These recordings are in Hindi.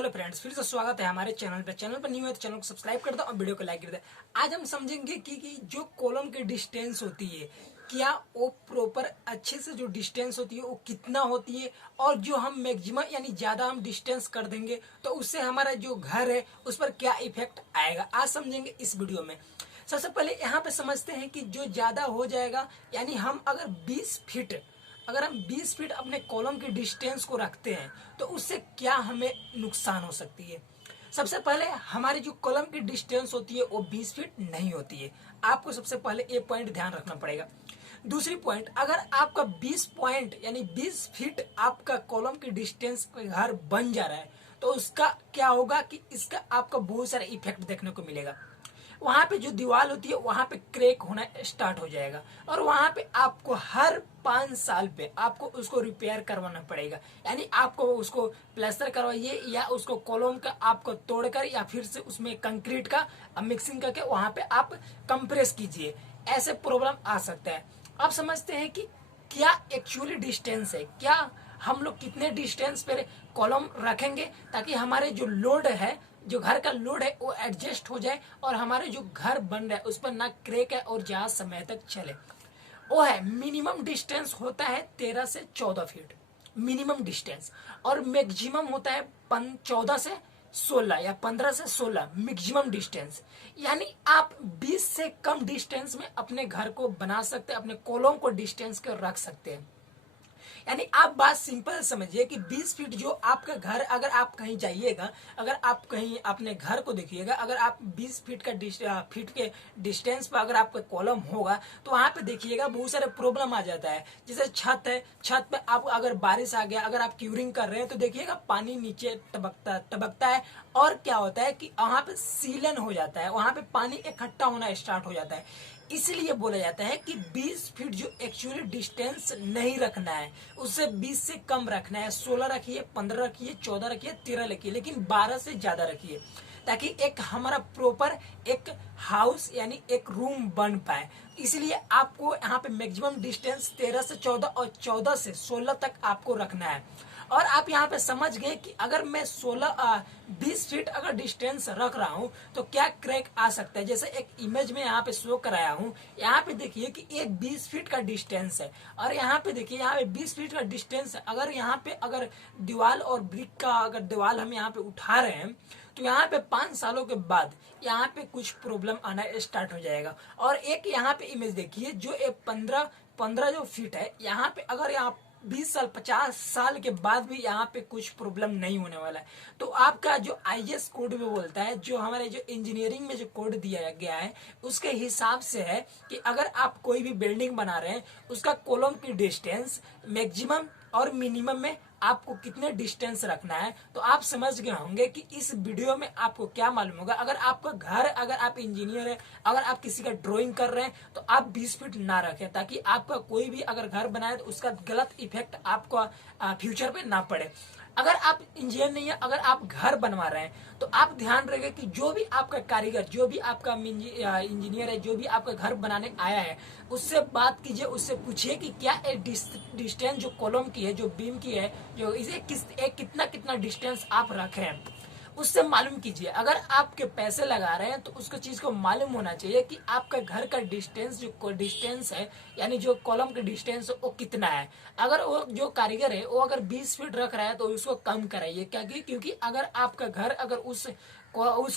हेलो फ्रेंड्स, फिर से स्वागत है हमारे चैनल पे। चैनल पर न्यू है तो चैनल को सब्सक्राइब कर दो और वीडियो को लाइक कर दो। आज हम समझेंगे कि जो कॉलम की डिस्टेंस होती है, क्या वो प्रॉपर अच्छे से जो डिस्टेंस होती है वो कितना होती है, और जो हम मैक्सिमम यानी ज्यादा हम डिस्टेंस कर देंगे तो उससे हमारा जो घर है उस पर क्या इफेक्ट आएगा, आज समझेंगे इस वीडियो में। सबसे पहले यहाँ पे समझते हैं कि जो ज्यादा हो जाएगा, यानी हम अगर 20 फीट अपने कॉलम की डिस्टेंस को रखते हैं तो उससे क्या हमें नुकसान हो सकती है। सबसे पहले हमारी जो कॉलम की डिस्टेंस होती है वो 20 फीट नहीं होती है। आपको सबसे पहले ये पॉइंट ध्यान रखना पड़ेगा। दूसरी पॉइंट, अगर आपका 20 पॉइंट यानी 20 फीट आपका कॉलम की डिस्टेंस पे घर बन जा रहा है तो उसका क्या होगा कि इसका आपका बहुत सारा इफेक्ट देखने को मिलेगा। वहां पे जो दीवार होती है वहां पे क्रैक होना स्टार्ट हो जाएगा, और वहां पे आपको हर 5 साल पे आपको उसको रिपेयर करवाना पड़ेगा। यानी आपको उसको प्लास्टर करवाइए या उसको कॉलम का आपको तोड़कर या फिर से उसमें कंक्रीट का मिक्सिंग करके वहां पे आप कंप्रेस कीजिए। ऐसे प्रॉब्लम आ सकता है। आप समझते हैं कि क्या एक्चुअली डिस्टेंस है, क्या हम लोग कितने डिस्टेंस पे कॉलम रखेंगे ताकि हमारे जो लोड है, जो घर का लोड है वो एडजस्ट हो जाए और हमारे जो घर बन रहा है उस पर ना क्रैक है और ज्यादा समय तक चले। वो है मिनिमम डिस्टेंस होता है 13 से 14 फीट मिनिमम डिस्टेंस, और मैक्सिमम होता है 14 से 16 या 15 से 16 मैक्सिमम डिस्टेंस। यानी आप 20 से कम डिस्टेंस में अपने घर को बना सकते हैं, अपने कॉलम को डिस्टेंस को रख सकते हैं। यानी आप बात सिंपल समझिए कि 20 फीट जो आपका घर, अगर आप कहीं जाइएगा, अगर आप कहीं अपने घर को देखिएगा, अगर आप 20 फीट फीट के डिस्टेंस पर अगर आपका कॉलम होगा तो वहां पे देखिएगा बहुत सारे प्रॉब्लम आ जाता है। जैसे छत है, छत पे आप अगर बारिश आ गया, अगर आप क्यूरिंग कर रहे हैं तो देखिएगा पानी नीचे टपकता है, और क्या होता है कि वहां पे सीलन हो जाता है, वहां पे पानी इकट्ठा होना स्टार्ट हो जाता है। इसलिए बोला जाता है कि 20 फीट जो एक्चुअली डिस्टेंस नहीं रखना है, उससे 20 से कम रखना है। 16 रखिए, 15 रखिए, 14 रखिए, 13 रखिए, लेकिन 12 से ज्यादा रखिए ताकि एक हमारा प्रॉपर एक हाउस यानी एक रूम बन पाए। इसलिए आपको यहाँ पे मैक्सिमम डिस्टेंस 13 से 14 और 14 से 16 तक आपको रखना है। और आप यहाँ पे समझ गए कि अगर मैं 20 फीट अगर डिस्टेंस रख रहा हूँ तो क्या क्रैक आ सकता है। जैसे एक इमेज में यहाँ पे शो कराया हूँ, यहाँ पे देखिए कि एक 20 फीट का डिस्टेंस है, और यहाँ पे देखिए यहाँ पे 20 फीट का डिस्टेंस है। अगर यहाँ पे अगर दीवार और ब्रिक का अगर दीवार हम यहाँ पे उठा रहे हैं तो यहाँ पे 5 सालों के बाद यहाँ पे कुछ प्रॉब्लम आना स्टार्ट हो जाएगा। और एक यहाँ पे इमेज देखिए जो एक 15 जो फीट है, यहाँ पे अगर यहाँ 20 साल 50 साल के बाद भी यहाँ पे कुछ प्रॉब्लम नहीं होने वाला है। तो आपका जो आईएस कोड में बोलता है, जो हमारे जो इंजीनियरिंग में जो कोड दिया गया है उसके हिसाब से है कि अगर आप कोई भी बिल्डिंग बना रहे हैं उसका कॉलम की डिस्टेंस मैक्सिमम और मिनिमम में आपको कितने डिस्टेंस रखना है। तो आप समझ गए होंगे कि इस वीडियो में आपको क्या मालूम होगा। अगर आपका घर, अगर आप इंजीनियर है, अगर आप किसी का ड्राइंग कर रहे हैं तो आप 20 फीट ना रखें ताकि आपका कोई भी अगर घर बनाए तो उसका गलत इफेक्ट आपको फ्यूचर पे ना पड़े। अगर आप इंजीनियर नहीं है, अगर आप घर बनवा रहे हैं तो आप ध्यान रखें कि जो भी आपका कारीगर, जो भी आपका इंजीनियर है, जो भी आपका घर बनाने आया है उससे बात कीजिए, उससे पूछिए कि क्या डिस्टेंस जो कॉलम की है, जो बीम की है, जो इसे कितना कितना डिस्टेंस आप रखे हैं उससे मालूम कीजिए। अगर आपके पैसे लगा रहे हैं तो उसको चीज को मालूम होना चाहिए कि आपका घर का डिस्टेंस, जो डिस्टेंस है यानी जो कॉलम का डिस्टेंस है वो कितना है। अगर वो जो कारीगर है वो अगर 20 फीट रख रहा है तो उसको कम कराइए, क्योंकि अगर आपका घर अगर उस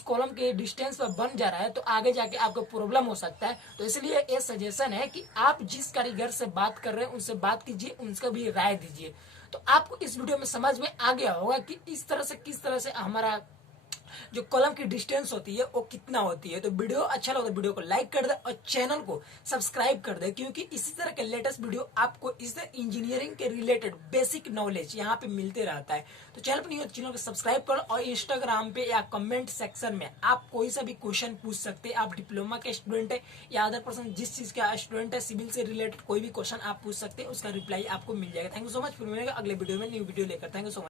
कॉलम के डिस्टेंस पर बन जा रहा है तो आगे जाके आपको प्रॉब्लम हो सकता है। तो इसलिए ये सजेशन है कि आप जिस कारीगर से बात कर रहे हैं उनसे बात कीजिए, उनका भी राय दीजिए। तो आपको इस वीडियो में समझ में आ गया होगा कि इस तरह से किस तरह से हमारा जो कॉलम की डिस्टेंस होती है वो कितना होती है। तो वीडियो अच्छा लगा तो वीडियो को लाइक कर दे और चैनल को सब्सक्राइब कर दे, क्योंकि इसी तरह के लेटेस्ट वीडियो आपको इस इंजीनियरिंग के रिलेटेड बेसिक नॉलेज यहाँ पे मिलते रहता है। तो चैनल पर नहीं हो तो चैनल को सब्सक्राइब करो, और इंस्टाग्राम पे या कमेंट सेक्शन में आप कोई सा भी क्वेश्चन पूछ सकते हैं। आप डिप्लोमा के स्टूडेंट है या अदर पर्सन जिस चीज का स्टूडेंट है, सिविल से रिलेटेड कोई भी क्वेश्चन आप पूछ सकते हैं, उसका रिप्लाई आपको मिल जाएगा। Thank you so much. फिर मिलेगा अगले वीडियो में न्यू वीडियो लेकर। Thank you so much.